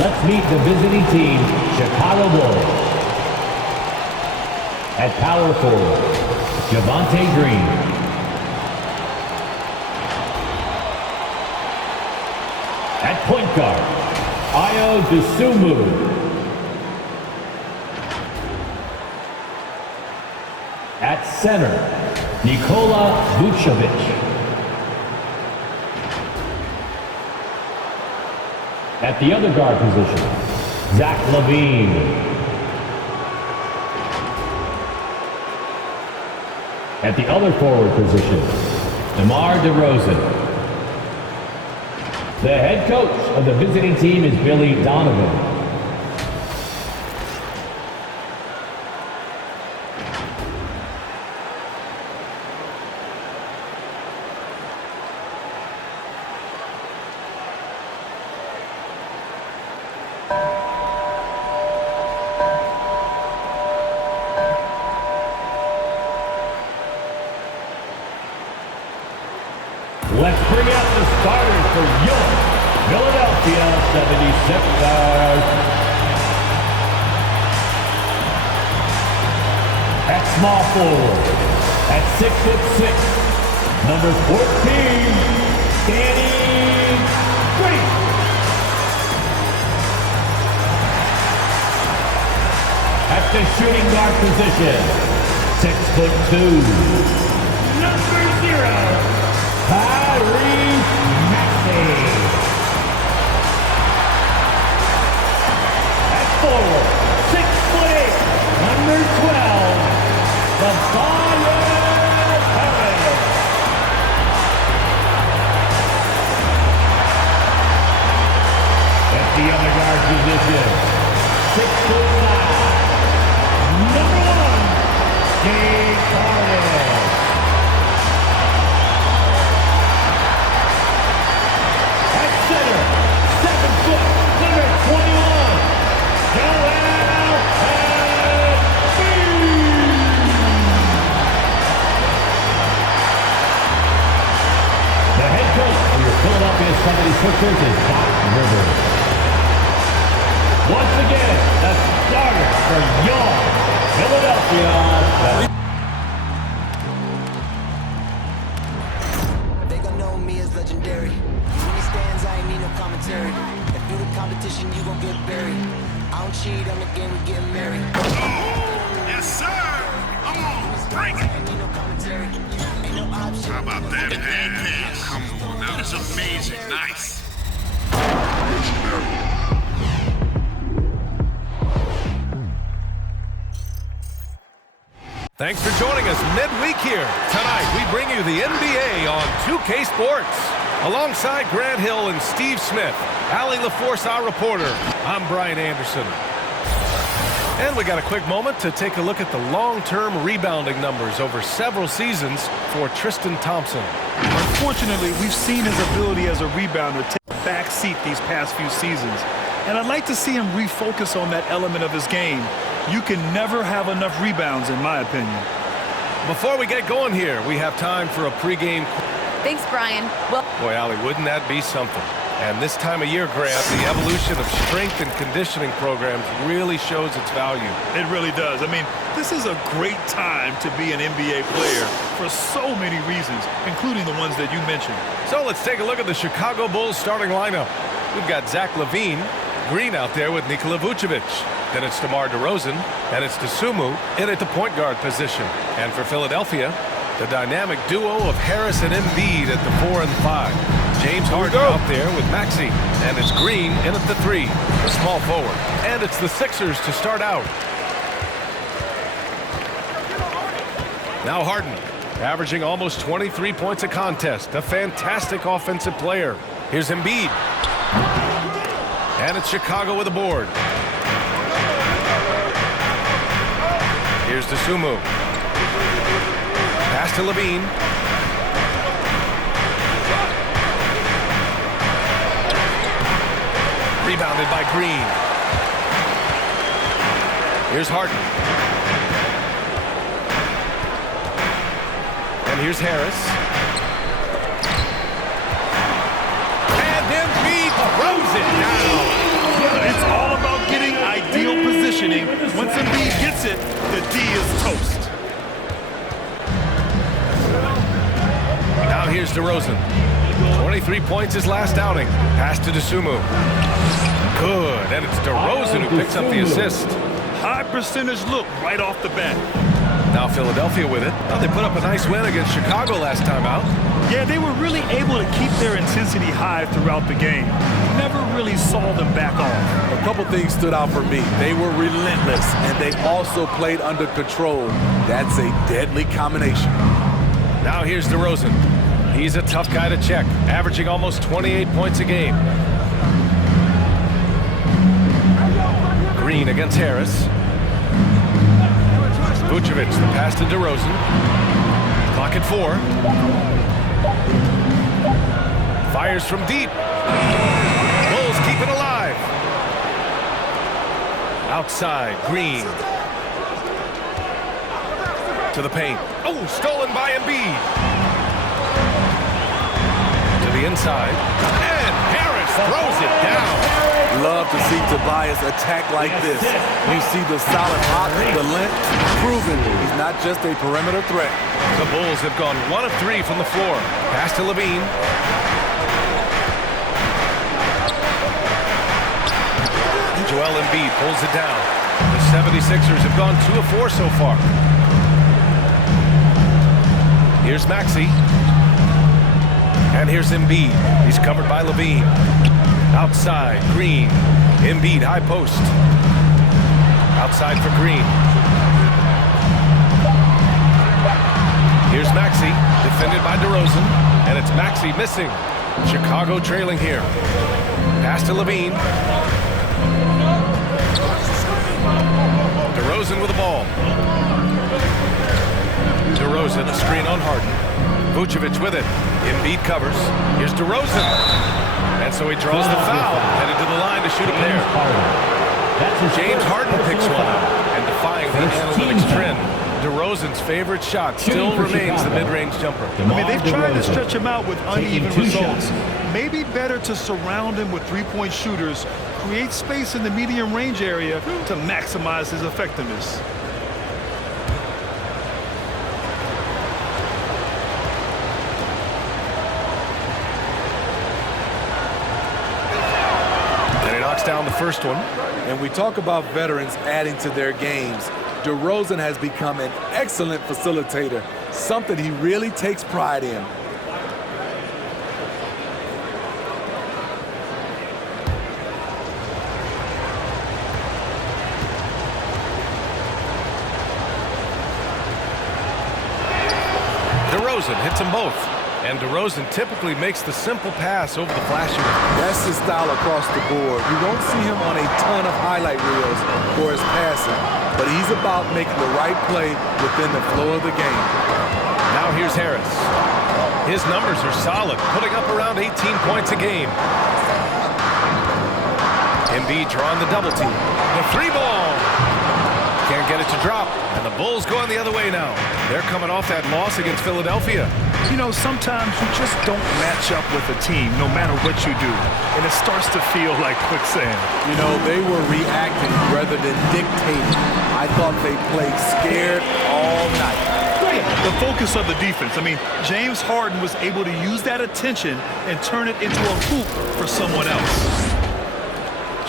Let's meet the visiting team, Chicago Bulls. At power forward, Javonte Green. At point guard, Ayo Dosunmu. At center, Nikola Vucevic. At the other guard position, Zach LaVine. At the other forward position, DeMar DeRozan. The head coach of the visiting team is Billy Donovan. Let's bring out the starters for your Philadelphia 76ers. At small forward, at 6'6", number 14, Danny Green. At the shooting guard position, 6'2", number 0. At forward, 6'8", number 12, the Fire Harris. At the other guard position, 6'5", number 1, James Harden. Philadelphia 76ers is Doc Rivers. Once again, the starter for your Philadelphia. They gon' know me as legendary. When he stands, I ain't need no commentary. If you the competition, you gon' get buried. I don't cheat on the game, we getting married. Oh, yes, sir. Come on, break it. Ain't need no commentary. Ain't no option. How about that pass? Come on, now that's amazing. Nice. Thanks for joining us midweek here. Tonight, we bring you the NBA on 2K Sports. Alongside Grant Hill and Steve Smith, Allie LaForce, our reporter, I'm Brian Anderson. And we got a quick moment to take a look at the long-term rebounding numbers over several seasons for Tristan Thompson. Unfortunately, we've seen his ability as a rebounder take a back seat these past few seasons. And I'd like to see him refocus on that element of his game. You can never have enough rebounds, in my opinion. Before we get going here, we have time for a pregame. Thanks, Brian. Well, boy, Allie, wouldn't that be something? And this time of year, Grant, the evolution of strength and conditioning programs really shows its value. It really does. I mean, this is a great time to be an NBA player for so many reasons, including the ones that you mentioned. So let's take a look at the Chicago Bulls starting lineup. We've got Zach LaVine, Green out there with Nikola Vucevic. Then it's DeMar DeRozan, and it's Dosunmu in at the point guard position. And for Philadelphia, the dynamic duo of Harris and Embiid at the 4 and 5. James Harden out there with Maxey, and it's Green in at the 3, the small forward. And it's the Sixers to start out. Now Harden, averaging almost 23 points a contest, a fantastic offensive player. Here's Embiid. And it's Chicago with a board. Here's Dosunmu. Pass to LaVine. Rebounded by Green. Here's Harden. And here's Harris. And Embiid throws it down. It's DeRozan. 23 points his last outing. Pass to Dosunmu. Good, and it's DeRozan who picks up the assist. High percentage look right off the bat. Now Philadelphia with it. Well, they put up a nice win against Chicago last time out. Yeah, they were really able to keep their intensity high throughout the game. Never really saw them back off. A couple things stood out for me. They were relentless, and they also played under control. That's a deadly combination. Now here's DeRozan. He's a tough guy to check, averaging almost 28 points a game. Green against Harris. Vucevic, the pass to DeRozan. Clock at 4. Fires from deep. Bulls keep it alive. Outside, Green. To the paint. Oh, stolen by Embiid. To the inside. And Harris throws it down. Love to see Tobias attack like this. You see the solid hop, the length, proving he's not just a perimeter threat. The Bulls have gone 1 of 3 from the floor. Pass to Levine. Joel Embiid pulls it down. The 76ers have gone 2 of 4 so far. Here's Maxey. And here's Embiid. He's covered by Levine. Outside, Green. Embiid, high post. Outside for Green. Here's Maxey, defended by DeRozan. And it's Maxey missing. Chicago trailing here. Pass to Levine. DeRozan with the ball. DeRozan, a screen on Harden. Vucevic with it. Embiid covers. Here's DeRozan. And so he draws the foul, headed to the line to shoot a pair. James Harden picks one up, and defying the analytics trend, DeRozan's favorite shot still remains the mid-range jumper. I mean, they've tried to stretch him out with uneven results. Maybe better to surround him with three-point shooters, create space in the medium range area to maximize his effectiveness. Down the first one. And we talk about veterans adding to their games. DeRozan has become an excellent facilitator, something he really takes pride in. DeRozan hits them both. And DeRozan typically makes the simple pass over the flashy one. That's his style across the board. You don't see him on a ton of highlight reels for his passing, but he's about making the right play within the flow of the game. Now here's Harris. His numbers are solid, putting up around 18 points a game. Embiid drawing the double team. The three ball. Can't get it to drop. And the Bulls going the other way now. They're coming off that loss against Philadelphia. You know, sometimes you just don't match up with a team, no matter what you do. And it starts to feel like quicksand. You know, they were reacting rather than dictating. I thought they played scared all night. The focus of the defense. I mean, James Harden was able to use that attention and turn it into a hoop for someone else.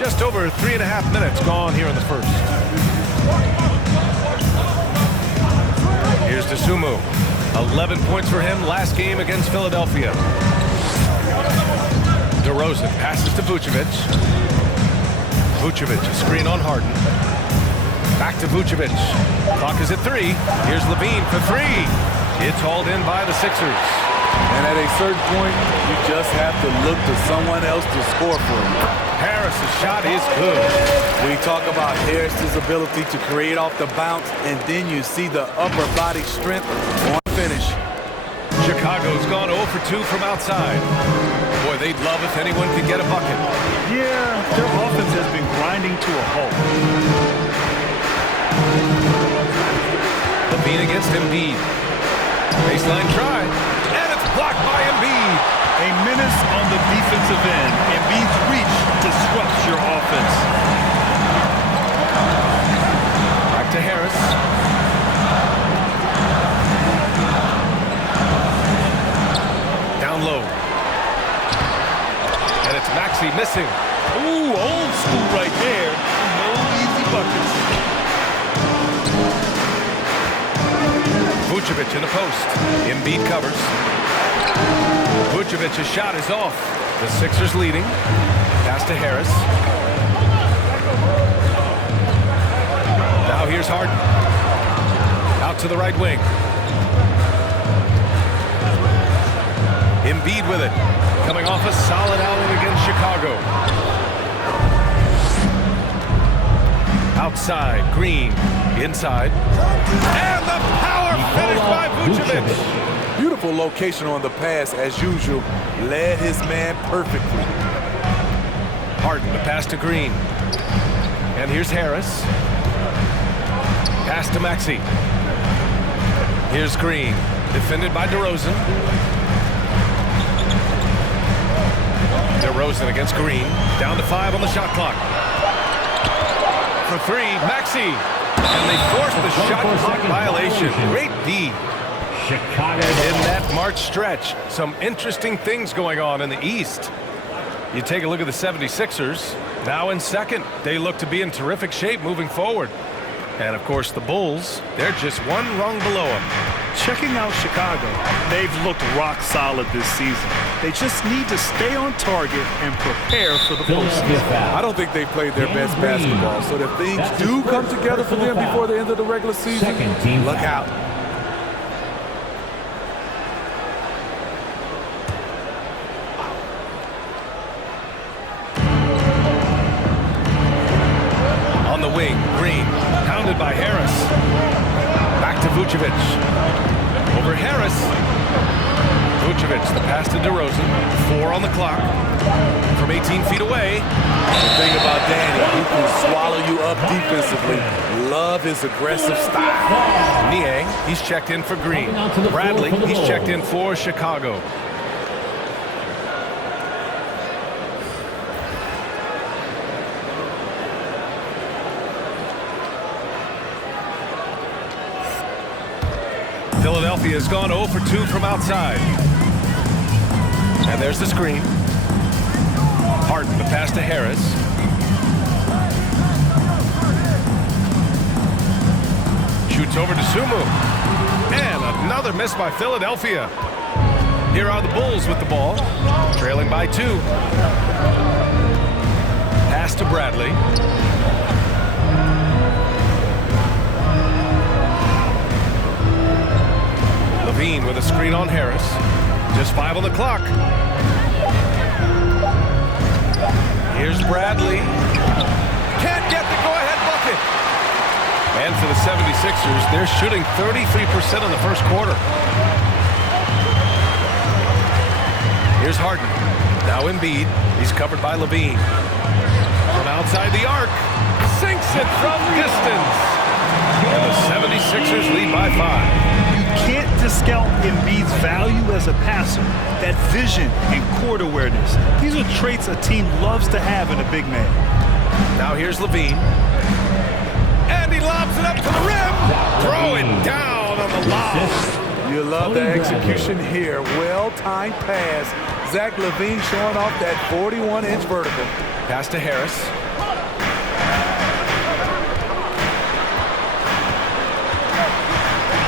Just over 3.5 minutes gone here in the first. Here's Dosunmu. 11 points for him last game against Philadelphia. DeRozan passes to Vucevic. Vucevic, a screen on Harden. Back to Vucevic. Clock is at 3. Here's Levine for 3. It's hauled in by the Sixers. And at a certain point, you just have to look to someone else to score for him. Harris' shot is good. We talk about Harris's ability to create off the bounce, and then you see the upper body strength on finish. Chicago's gone 0 for 2 from outside. Boy, they'd love if anyone could get a bucket. Yeah, their offense has been grinding to a halt. Levine against Embiid. Baseline try. And it's blocked by Embiid. A menace on the defensive end. Embiid's reach disrupts your offense. Back to Harris. spacing. Ooh, old school right there. No easy buckets. Vucevic in the post. Embiid covers. Vucevic's shot is off. The Sixers leading. Pass to Harris. Now here's Harden. Out to the right wing. Embiid with it. Coming off a solid outing against Chicago. Outside, Green. Inside. And the power finish by Vucevic. Beautiful location on the pass, as usual. Led his man perfectly. Harden, the pass to Green. And here's Harris. Pass to Maxey. Here's Green. Defended by DeRozan. DeRozan against Green. Down to 5 on the shot clock. For 3, Maxey. And they forced the shot clock violation. Great D. Chicago. In that March stretch, some interesting things going on in the East. You take a look at the 76ers. Now in second. They look to be in terrific shape moving forward. And, of course, the Bulls, they're just one rung below them. Checking out Chicago, they've looked rock solid this season. They just need to stay on target and prepare for the postseason. I don't think they played their best basketball, so if things do come together for them before the end of the regular season, look out. On the wing, Green, pounded by Harris. Back to Vucevic. Over Harris. Vucevic, the pass to DeRozan. 4 on the clock. From 18 feet away. The thing about Danny, he can swallow you up defensively. Love his aggressive style. Niang, he's checked in for Green. Bradley, he's checked in for Chicago. Philadelphia has gone 0 for 2 from outside. And there's the screen. Harden, the pass to Harris. Shoots over to Sumu. And another miss by Philadelphia. Here are the Bulls with the ball. Trailing by 2. Pass to Bradley. Levine with a screen on Harris. Just 5 on the clock. Here's Bradley. Can't get the go-ahead bucket. And for the 76ers, they're shooting 33% in the first quarter. Here's Harden. Now Embiid. He's covered by Levine. From outside the arc. Sinks it from distance. And the 76ers lead by 5. Can't discount Embiid's value as a passer. That vision and court awareness. These are traits a team loves to have in a big man. Now here's Levine. And he lobs it up to the rim. Throw it down on the lob. You love the execution here. Well-timed pass. Zach LaVine showing off that 41-inch vertical. Pass to Harris.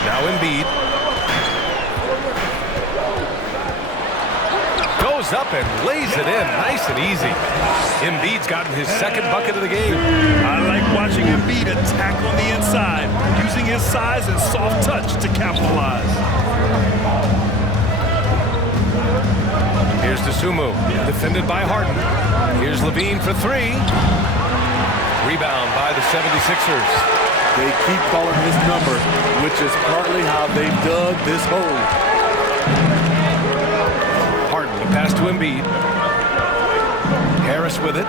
Now Embiid. Goes up and lays it in nice and easy. Embiid's gotten his second bucket of the game. I like watching Embiid attack on the inside, using his size and soft touch to capitalize. Here's Sumu, defended by Harden. Here's Levine for 3. Rebound by the 76ers. They keep calling his number, which is partly how they dug this hole. Harden, the pass to Embiid. Harris with it.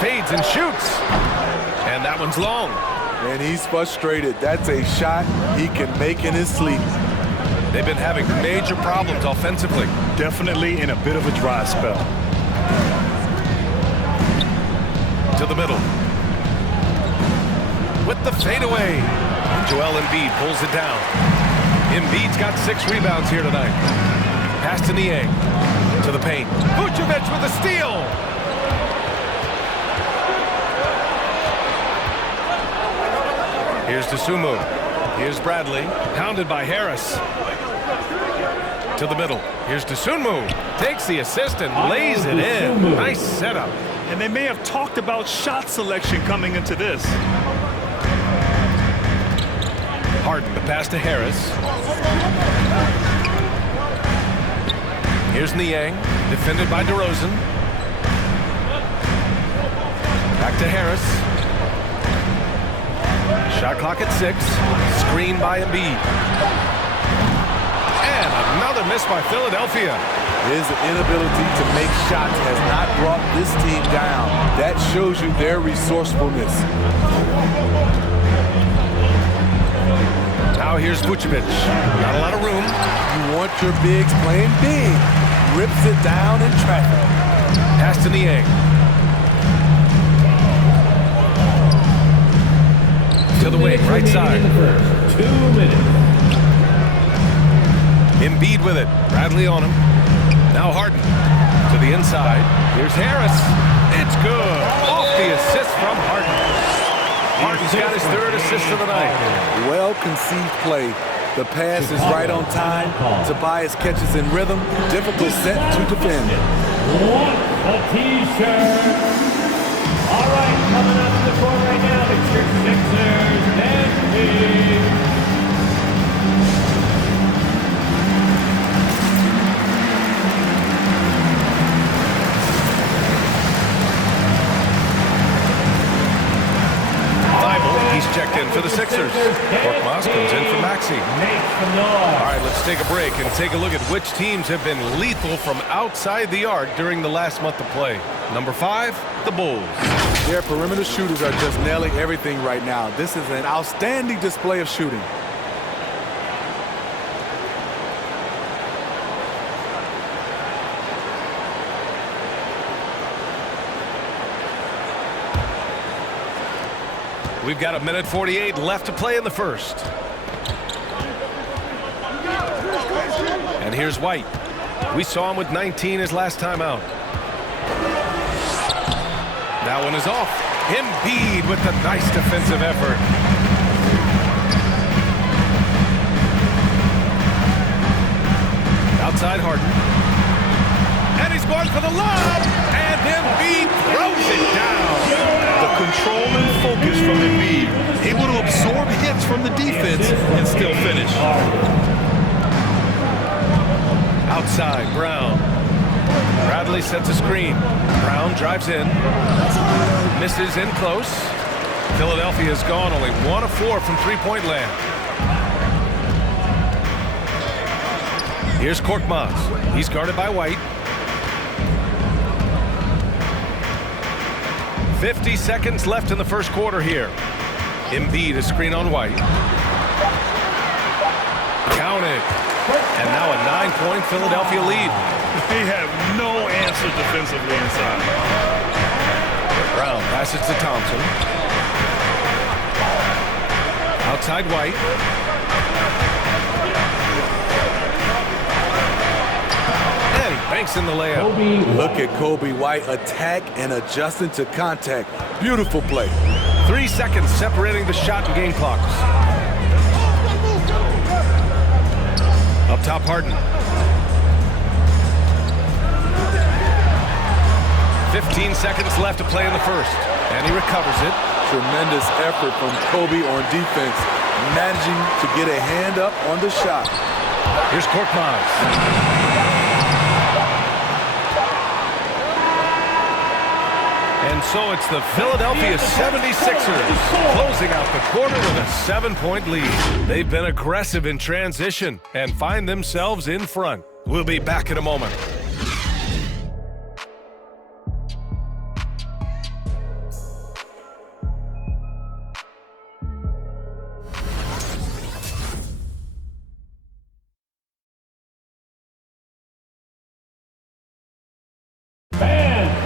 Fades and shoots. And that one's long. And he's frustrated. That's a shot he can make in his sleep. They've been having major problems offensively. Definitely in a bit of a dry spell. To the middle. With the fadeaway. Joel Embiid pulls it down. Embiid's got 6 rebounds here tonight. Pass to Niang. To the paint. Vucevic with a steal. Here's Dosunmu. Here's Bradley. Pounded by Harris. To the middle. Here's Dosunmu. Takes the assist and lays it in. Nice setup. And they may have talked about shot selection coming into this. Harden, the pass to Harris. Here's Niang, defended by DeRozan. Back to Harris. Shot clock at 6. Screen by Embiid. And another miss by Philadelphia. His inability to make shots has not brought this team down. That shows you their resourcefulness. Now here's Vucevic. Not a lot of room. You want your bigs playing big. Rips it down in traffic. Pass to Niang. To the wing, right side. 2 minutes. Embiid with it. Bradley on him. Now Harden. To the inside. Here's Harris. It's good. Off the assist from Harden. Harden's got his 3rd assist of the night. Well-conceived play. The pass is right on time. Tobias catches in rhythm. Difficult set to defend. What a T-shirt. All right, coming up to the court right now, it's your Sixers and Kings. He's checked in for the Sixers. Korkmaz comes in for Maxey. All right, let's take a break and take a look at which teams have been lethal from outside the arc during the last month of play. Number 5, the Bulls. Their perimeter shooters are just nailing everything right now. This is an outstanding display of shooting. We've got 1:48 left to play in the first. And here's White. We saw him with 19 his last time out. That one is off. Embiid with the nice defensive effort. Outside Harden. And he's going for the lob. And Embiid throws it down. The control and focus from Embiid, able to absorb hits from the defense and still finish. Outside, Brown. Bradley sets a screen. Brown drives in. Misses in close. Philadelphia has gone only 1 of 4 from three-point land. Here's Korkmaz. He's guarded by White. 50 seconds left in the first quarter here. Embiid a screen on White. Counted. And now a 9-point Philadelphia lead. They have no answer defensively inside. Brown passes to Thompson. Outside White. And he banks in the layup. Look at Kobe White attack and adjusting to contact. Beautiful play. 3 seconds separating the shot and game clocks. Up top, Harden. 15 seconds left to play in the first. And he recovers it. Tremendous effort from Kobe on defense, managing to get a hand up on the shot. Here's Korkmaz. And so it's the Philadelphia 76ers closing out the quarter with a 7-point lead. They've been aggressive in transition and find themselves in front. We'll be back in a moment.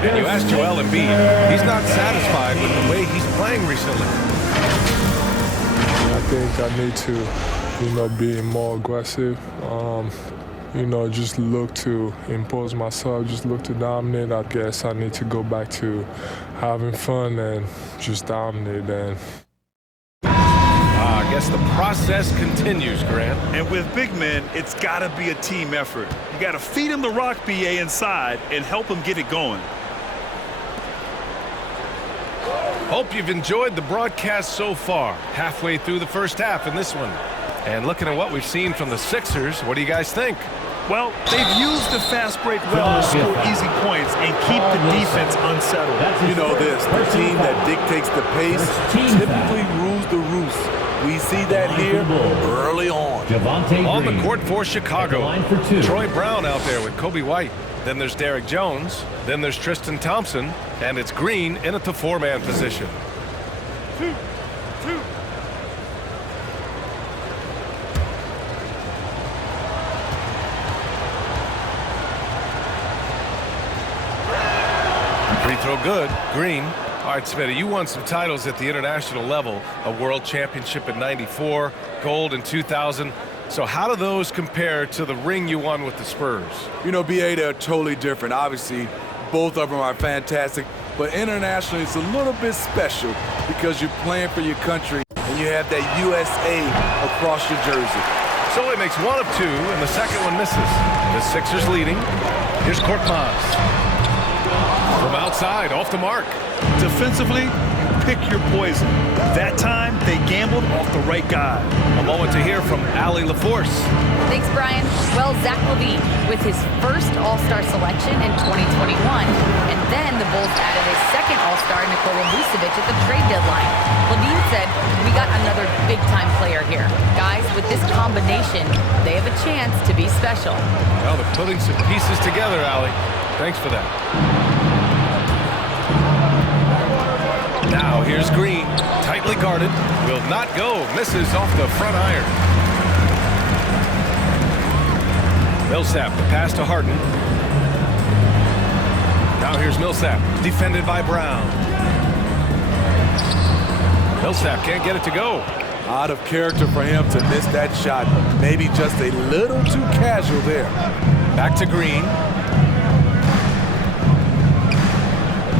And you ask Joel Embiid, he's not satisfied with the way he's playing recently. think I need to, be more aggressive. Just look to impose myself, just look to dominate. I guess I need to go back to having fun and just dominate. And I guess the process continues, Grant. And with big men, it's got to be a team effort. You got to feed him the rock, BA, inside and help him get it going. Hope you've enjoyed the broadcast so far. Halfway through the first half in this one. And looking at what we've seen from the Sixers, what do you guys think? Well, they've used the fast break well to score easy points and keep the defense unsettled. You know this, the team that dictates the pace typically rules the roost. We see that here early on. On the court for Chicago, Troy Brown out there with Kobe White. Then there's Derek Jones. Then there's Tristan Thompson. And it's Green in at the four-man position. Free throw good. Green. All right, Smitty, you won some titles at the international level. A world championship in '94, gold in 2000. So how do those compare to the ring you won with the Spurs? BA, they're totally different. Obviously, both of them are fantastic. But internationally, it's a little bit special because you're playing for your country and you have that USA across your jersey. So he makes one of two, and the second one misses. The Sixers leading. Here's Korkmaz. From outside, off the mark. Defensively, pick your poison. That time, they gambled off the right guy. A moment to hear from Allie LaForce. Thanks, Brian. Well, Zach LaVine with his first All-Star selection in 2021, and then the Bulls added a second All-Star, Nikola Vucevic, at the trade deadline. LaVine said, "We got another big-time player here. Guys, with this combination, they have a chance to be special." Well, they're putting some pieces together, Allie. Thanks for that. Now here's Green, tightly guarded, will not go, misses off the front iron. Millsap, the pass to Harden. Now here's Millsap, defended by Brown. Millsap can't get it to go. Out of character for him to miss that shot. Maybe just a little too casual there. Back to Green.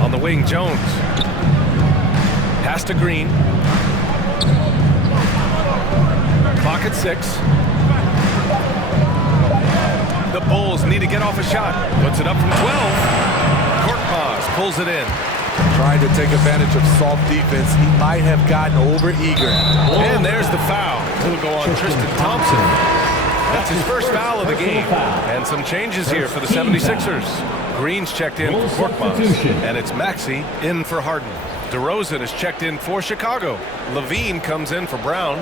On the wing, Jones. Pass to Green. Clock at 6. The Bulls need to get off a shot. Puts it up from 12. Korkmaz pulls it in. Trying to take advantage of soft defense. He might have gotten over-eager. And there's the foul. It'll go on Tristan Thompson. That's his first foul of the game. And some changes here for the 76ers. Green's checked in for Korkmaz. And it's Maxey in for Harden. DeRozan is checked in for Chicago. LaVine comes in for Brown.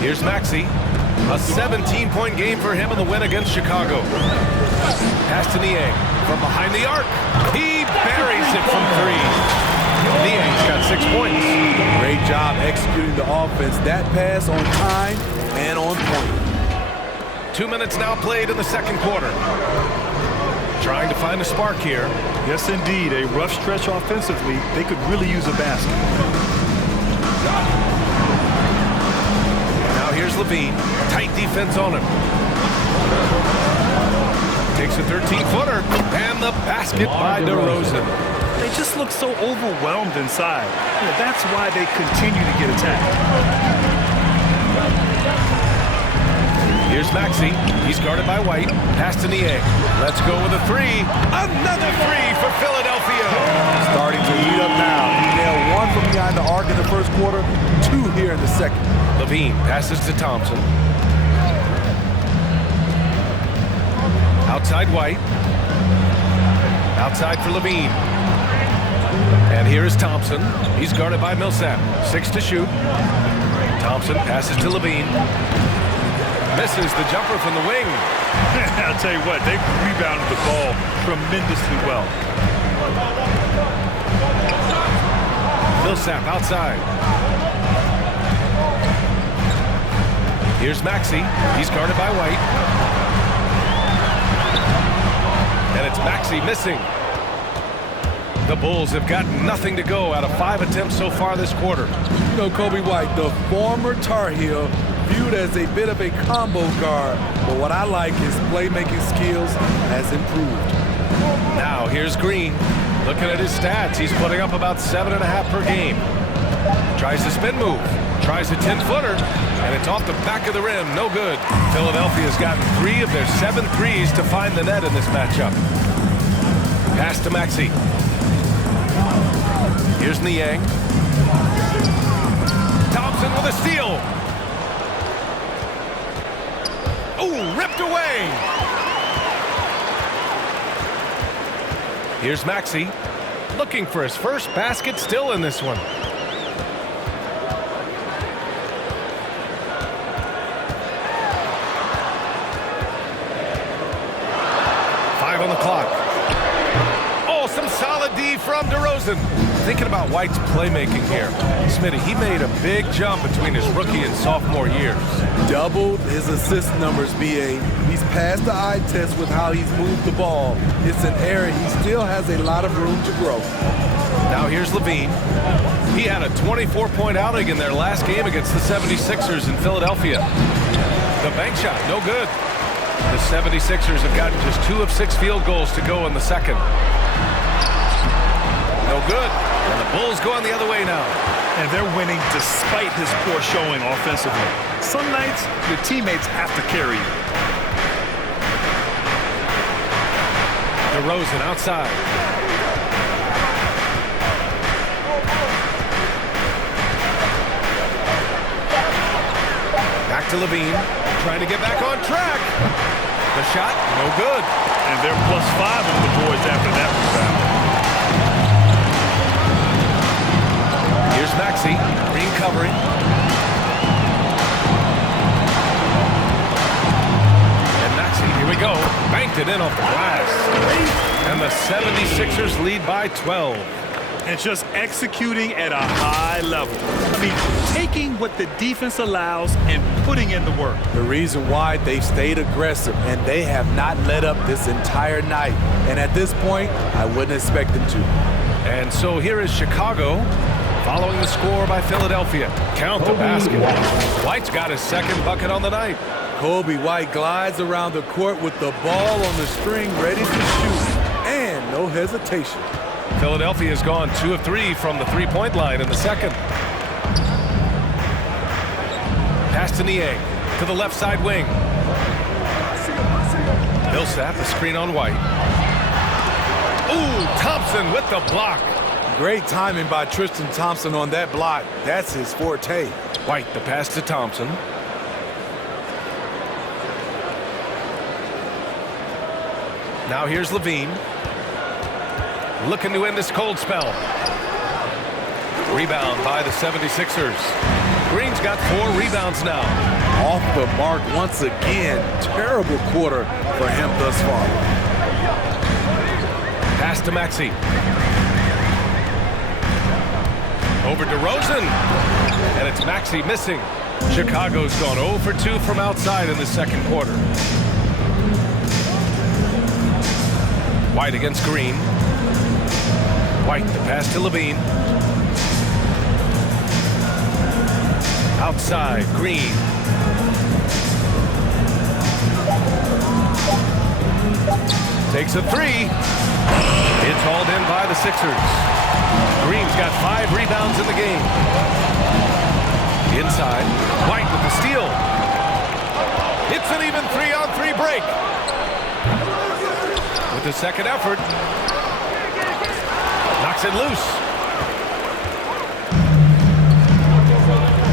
Here's Maxey. A 17-point game for him in the win against Chicago. Pass to Niang from behind the arc. He buries it from 3. Niang's got 6 points. Great job executing the offense. That pass on time and on point. 2 minutes now played in the second quarter. Trying to find a spark here. Yes, indeed. A rough stretch offensively. They could really use a basket. Now here's LaVine. Tight defense on him. Takes a 13-footer. And the basket by DeRozan. They just look so overwhelmed inside. That's why they continue to get attacked. Here's Maxey. He's guarded by White. Pass to Niang. Let's go with a 3. Another 3 for Philadelphia. Starting to heat up now. He nailed 1 from behind the arc in the first quarter, 2 here in the second. LaVine passes to Thompson. Outside White. Outside for LaVine. And here is Thompson. He's guarded by Millsap. 6 to shoot. Thompson passes to LaVine. Misses the jumper from the wing. I'll tell you what, they've rebounded the ball tremendously well. Millsap outside. Here's Maxey. He's guarded by White. And it's Maxey missing. The Bulls have got nothing to go out of 5 attempts so far this quarter. You know, Kobe White, the former Tar Heel, viewed as a bit of a combo guard, but what I like is playmaking skills has improved. Now here's Green. Looking at his stats, he's putting up about 7.5 per game. Tries a spin move, tries a 10-footer, and it's off the back of the rim, no good. Philadelphia's gotten 3 of their 7 threes to find the net in this matchup. Pass to Maxey. Here's Niang. Thompson with a steal. Ooh, ripped away. Here's Maxey, looking for his first basket, still in this one. Five on the clock. Oh, some solid D from DeRozan. Thinking about White's playmaking here. Smitty, he made a big jump between his rookie and sophomore years. Doubled his assist numbers, BA. He's passed the eye test with how he's moved the ball. It's an area he still has a lot of room to grow. Now here's Levine. He had a 24-point outing in their last game against the 76ers in Philadelphia. The bank shot, no good. The 76ers have gotten just 2 of 6 field goals to go in the second. No good. And the Bulls going the other way now. And they're winning despite his poor showing offensively. Some nights, your teammates have to carry you. DeRozan outside. Back to Levine, trying to get back on track. The shot, no good. And they're +5 on the boards after that rebound. Here's Maxey, Green covering. And Maxey, here we go. Banked it in off the glass. And the 76ers lead by 12. And just executing at a high level. I mean, taking what the defense allows and putting in the work. The reason why they've stayed aggressive and they have not let up this entire night. And at this point, I wouldn't expect them to. And so here is Chicago following the score by Philadelphia. Count the basket. White's got his second bucket on the night. Kobe White glides around the court with the ball on the string ready to shoot. And no hesitation. Philadelphia has gone 2 of 3 from the three-point line in the second. Pass to Niang to the left side wing. Millsap, a screen on White. Ooh, Thompson with the block. Great timing by Tristan Thompson on that block. That's his forte. White, the pass to Thompson. Now here's Levine. Looking to end this cold spell. Rebound by the 76ers. Green's got 4 rebounds now. Off the mark once again. Terrible quarter for him thus far. Pass to Maxey. Over to DeRozan. And it's Maxey missing. Chicago's gone 0 for 2 from outside in the second quarter. White against Green. White, the pass to Levine. Outside, Green. Takes a 3. It's hauled in by the Sixers. Green's got 5 rebounds in the game. Inside, White with the steal. It's an even 3-on-3 break. With the second effort, knocks it loose.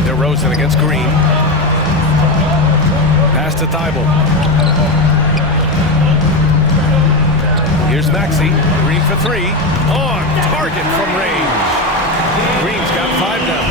DeRozan against Green. Pass to Thibault. Here's Maxey. Green for 3. On target from range. Green's got 5 now.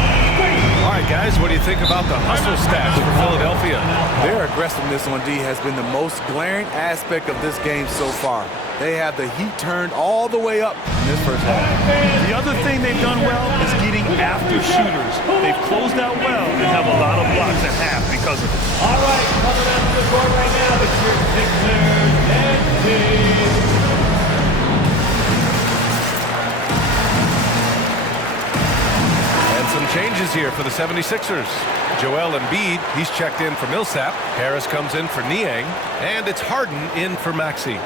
All right, guys, what do you think about the hustle stats for Philadelphia? Their aggressiveness on D has been the most glaring aspect of this game so far. They have the heat turned all the way up in this first half. The other thing they've done well is getting after shooters. They've closed out well and have a lot of blocks at half because of it. All right, coming out to the court right now, it's your Sixers and team. changes here for the 76ers. Joel Embiid, he's checked in for Millsap. Harris comes in for Niang. And it's Harden in for Maxey.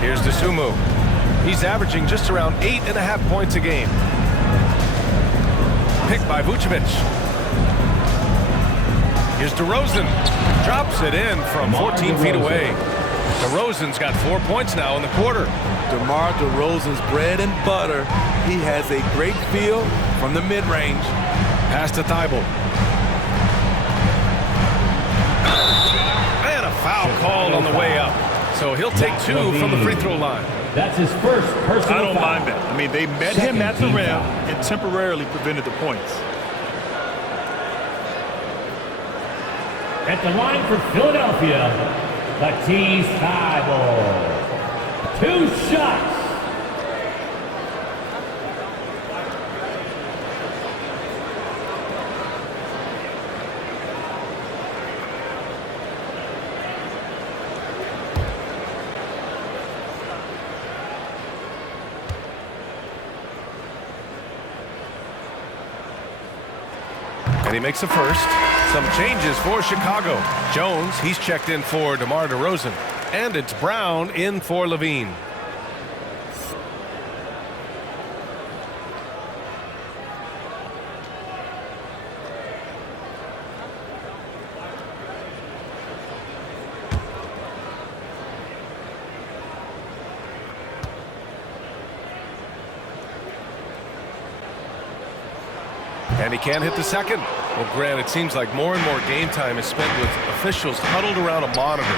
Here's Dosunmu. He's averaging just around 8.5 points a game. Picked by Vucevic. Here's DeRozan. Drops it in from 14 feet away. DeRozan's got 4 points now in the quarter. DeMar DeRozan's bread and butter. He has a great feel from the mid-range. Pass to Thibault. And a foul called on the way up. So he'll take 2 from the free throw line. That's his first personal I don't foul. mind that. I mean, they met him at the rim and temporarily prevented the points. At the line for Philadelphia, Matisse Thybulle. 2 shots. And he makes a first. Some changes for Chicago. Jones, he's checked in for DeMar DeRozan. And it's Brown in for Levine. And he can't hit the second. Well, Grant, it seems like more and more game time is spent with officials huddled around a monitor.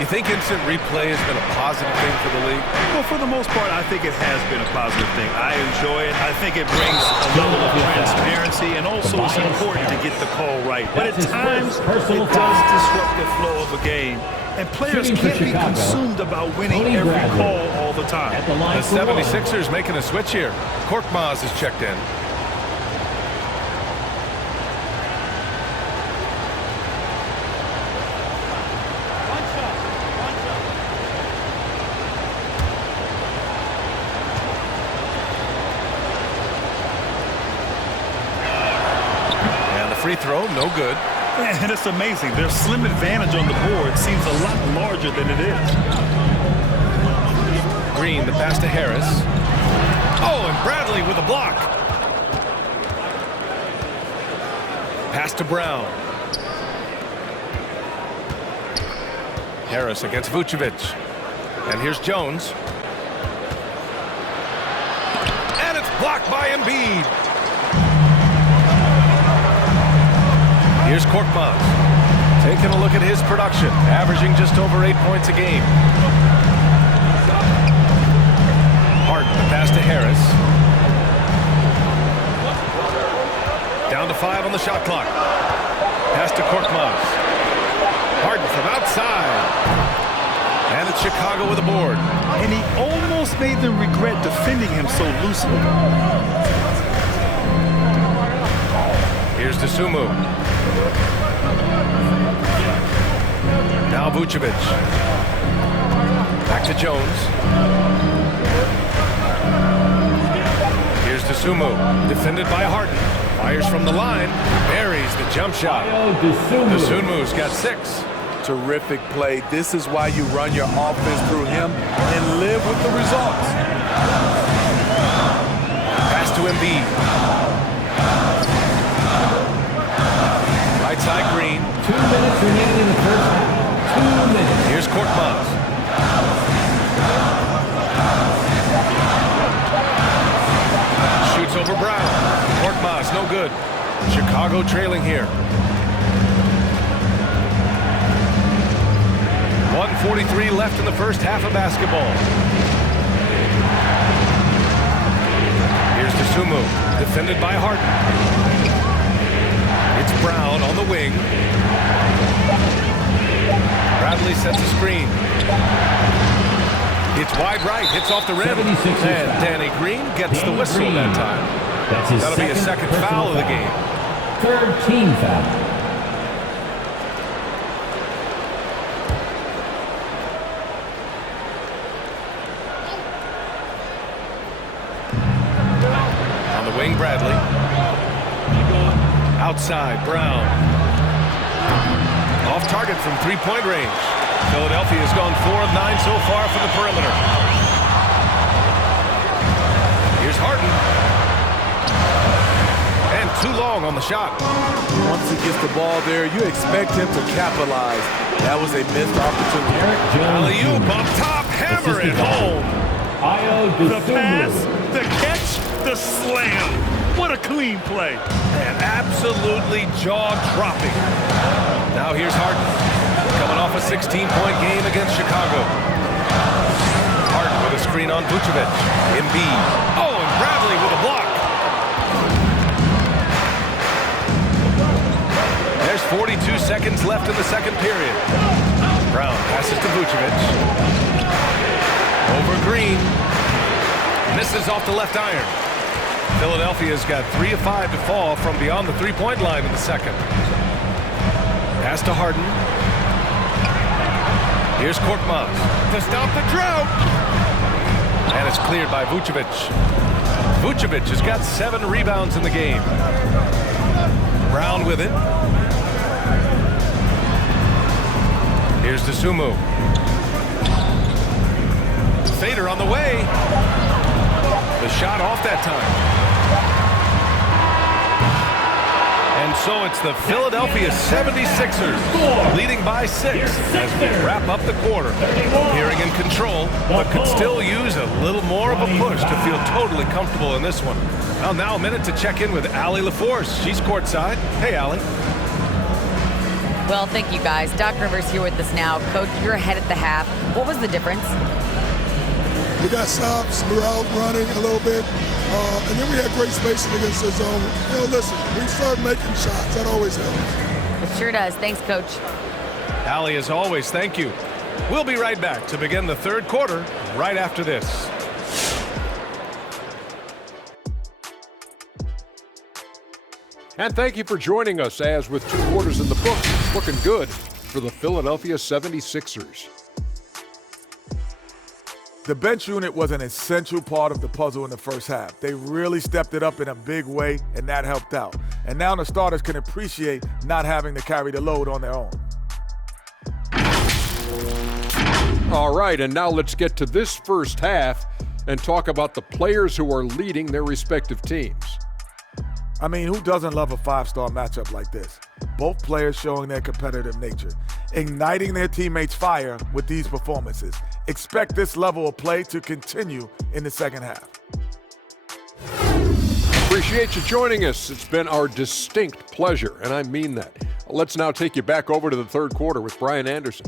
You think instant replay has been a positive thing for the league? Well, for the most part, I think it has been a positive thing. I enjoy it. I think it brings a level of transparency, and also it's important to get the call right. But at times, it does disrupt the flow of a game. And players can't be consumed about winning every call all the time. The 76ers making a switch here. Korkmaz is checked in. Free throw, no good. And it's amazing. Their slim advantage on the board seems a lot larger than it is. Green, the pass to Harris. Oh, and Bradley with a block. Pass to Brown. Harris against Vucevic. And here's Jones. And it's blocked by Embiid. Here's Korkmaz. Taking a look at his production, averaging just over 8 points a game. Harden, the pass to Harris. Down to 5 on the shot clock. Pass to Korkmaz. Harden from outside. And it's Chicago with a board. And he almost made them regret defending him so loosely. Here's Dosunmu. Now Vucevic. Back to Jones. Here's Dosunmu. Defended by Harden. Fires from the line. Buries the jump shot. Dosunmu's got 6. Terrific play. This is why you run your offense through him and live with the results. Pass to Embiid. Right side Green. 2 minutes remaining in the first half. 2 minutes. Here's Korkmaz. Shoots over Brown. Korkmaz, no good. Chicago trailing here. 1:43 left in the first half of basketball. Here's Dosunmu, defended by Harden. It's Brown on the wing. Bradley sets a screen. It's wide right, hits off the rim. 76ers And foul. Danny Green gets the Danny whistle Green. that time. That's his That'll be a second personal foul of the game. Third team foul. On the wing, Bradley. Outside, Brown. Off target from three-point range. Philadelphia has gone 4 of 9 so far from the perimeter. Here's Harden. And too long on the shot. Once he gets the ball there, you expect him to capitalize. That was a missed opportunity. Eric Jones Alley-oop Jr. up top, hammer it Assistant home. The pass, the catch, the slam. What a clean play. And absolutely jaw-dropping. Now here's Harden, coming off a 16-point game against Chicago. Harden with a screen on Vucevic. Embiid. Oh, and Bradley with a block. There's 42 seconds left in the second period. Brown passes to Vucevic. Over Green. Misses off the left iron. Philadelphia's got 3 of 5 to fall from beyond the three-point line in the second. Pass to Harden. Here's Korkmaz to stop the drought. And it's cleared by Vucevic. Vucevic has got 7 rebounds in the game. Brown with it. Here's Dosunmu. Fader on the way. The shot off that time. And so it's the Philadelphia 76ers leading by 6 as we wrap up the quarter. Appearing in control, but could still use a little more of a push to feel totally comfortable in this one. Well, now a minute to check in with Allie LaForce. She's courtside. Hey, Allie. Well, thank you guys. Doc Rivers here with us now. Coach, you're ahead at the half. What was the difference? We got stops, we were out running a little bit, and then we had great spacing against the zone. You know, listen, we started making shots. That always helps. It sure does. Thanks, Coach. Allie, as always, thank you. We'll be right back to begin the third quarter right after this. And thank you for joining us as with 2 quarters in the book, it's looking good for the Philadelphia 76ers. The bench unit was an essential part of the puzzle in the first half. They really stepped it up in a big way, and that helped out. And now the starters can appreciate not having to carry the load on their own. All right, and now let's get to this first half and talk about the players who are leading their respective teams. I mean, who doesn't love a 5-star matchup like this? Both players showing their competitive nature, igniting their teammates' fire with these performances. Expect this level of play to continue in the second half. Appreciate you joining us. It's been our distinct pleasure, and I mean that. Let's now take you back over to the third quarter with Brian Anderson.